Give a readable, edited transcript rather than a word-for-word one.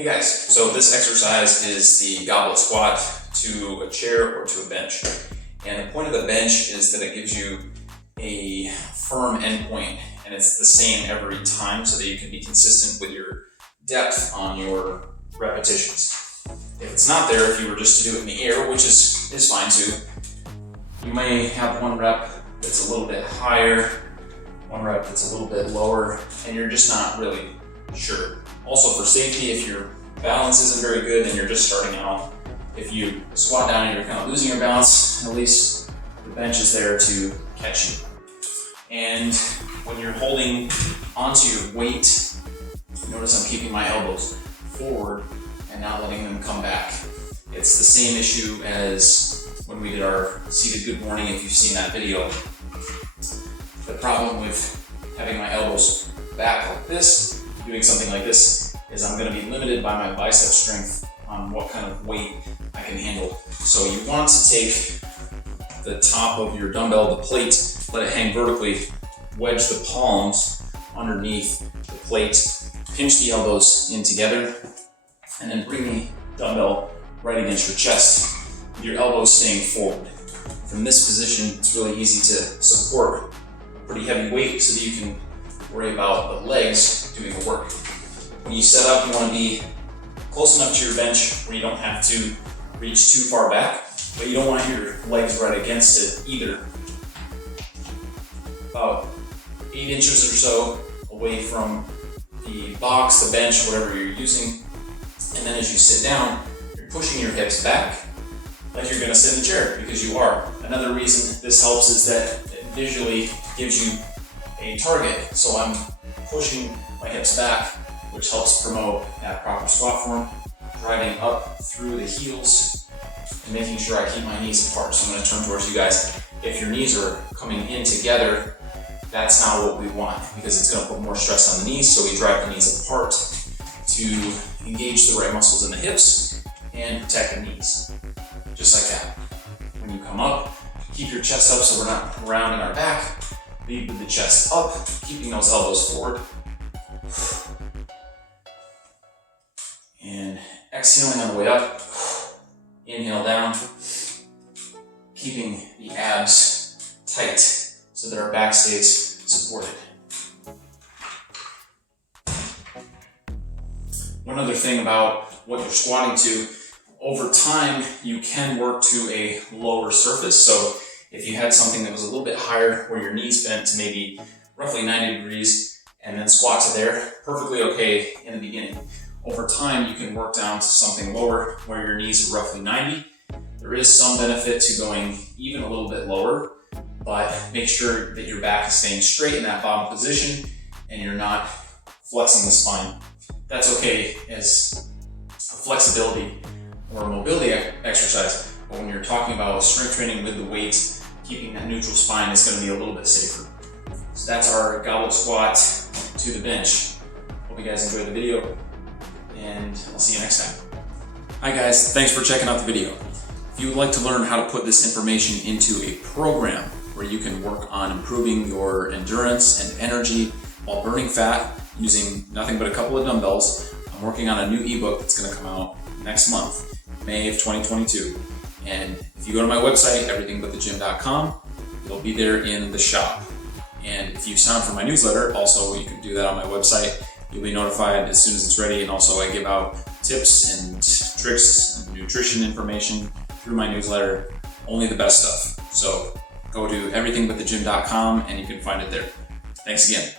Hey guys, so this exercise is the goblet squat to a chair or to a bench. And the point of the bench is that it gives you a firm endpoint, and it's the same every time so that you can be consistent with your depth on your repetitions. If it's not there, if you were just to do it in the air, which is fine too, you may have one rep that's a little bit higher, one rep that's a little bit lower, and you're just not really sure. Also for safety, if your balance isn't very good and you're just starting out, if you squat down and you're kind of losing your balance, at least the bench is there to catch you. And when you're holding onto your weight, notice I'm keeping my elbows forward and not letting them come back. It's the same issue as when we did our seated good morning, if you've seen that video. The problem with having my elbows back like this, doing something like this, is I'm going to be limited by my bicep strength on what kind of weight I can handle. So you want to take the top of your dumbbell, the plate, let it hang vertically, wedge the palms underneath the plate, pinch the elbows in together, and then bring the dumbbell right against your chest, with your elbows staying forward. From this position, it's really easy to support a pretty heavy weight so that you can worry about the legs doing the work. When you set up, you want to be close enough to your bench where you don't have to reach too far back, but you don't want your legs right against it either. About 8 inches or so away from the box, the bench, whatever you're using. And then as you sit down, you're pushing your hips back like you're going to sit in a chair, because you are. Another reason this helps is that it visually gives you a target. So I'm pushing my hips back, which helps promote that proper squat form, driving up through the heels and making sure I keep my knees apart. So I'm going to turn towards you guys. If your knees are coming in together, that's not what we want, because it's going to put more stress on the knees. So we drive the knees apart to engage the right muscles in the hips and protect the knees, just like that. When you come up, keep your chest up so we're not rounding our back. Lead with the chest up, keeping those elbows forward. And exhaling on the way up, inhale down, keeping the abs tight so that our back stays supported. One other thing about what you're squatting to, over time you can work to a lower surface. So if you had something that was a little bit higher where your knees bent to maybe roughly 90 degrees and then squat to there, perfectly okay in the beginning. Over time, you can work down to something lower where your knees are roughly 90. There is some benefit to going even a little bit lower, but make sure that your back is staying straight in that bottom position and you're not flexing the spine. That's okay as a flexibility or a mobility exercise, but when you're talking about strength training with the weights, keeping that neutral spine is going to be a little bit safer. So that's our goblet squat to the bench. Hope you guys enjoyed the video, and I'll see you next time. Hi guys, thanks for checking out the video. If you would like to learn how to put this information into a program where you can work on improving your endurance and energy while burning fat using nothing but a couple of dumbbells, I'm working on a new ebook that's going to come out next month, May of 2022. And if you go to my website, everythingbutthegym.com, it'll be there in the shop. And if you sign up for my newsletter, also you can do that on my website. You'll be notified as soon as it's ready, and also I give out tips and tricks and nutrition information through my newsletter, only the best stuff. So go to everythingbutthegym.com and you can find it there. Thanks again.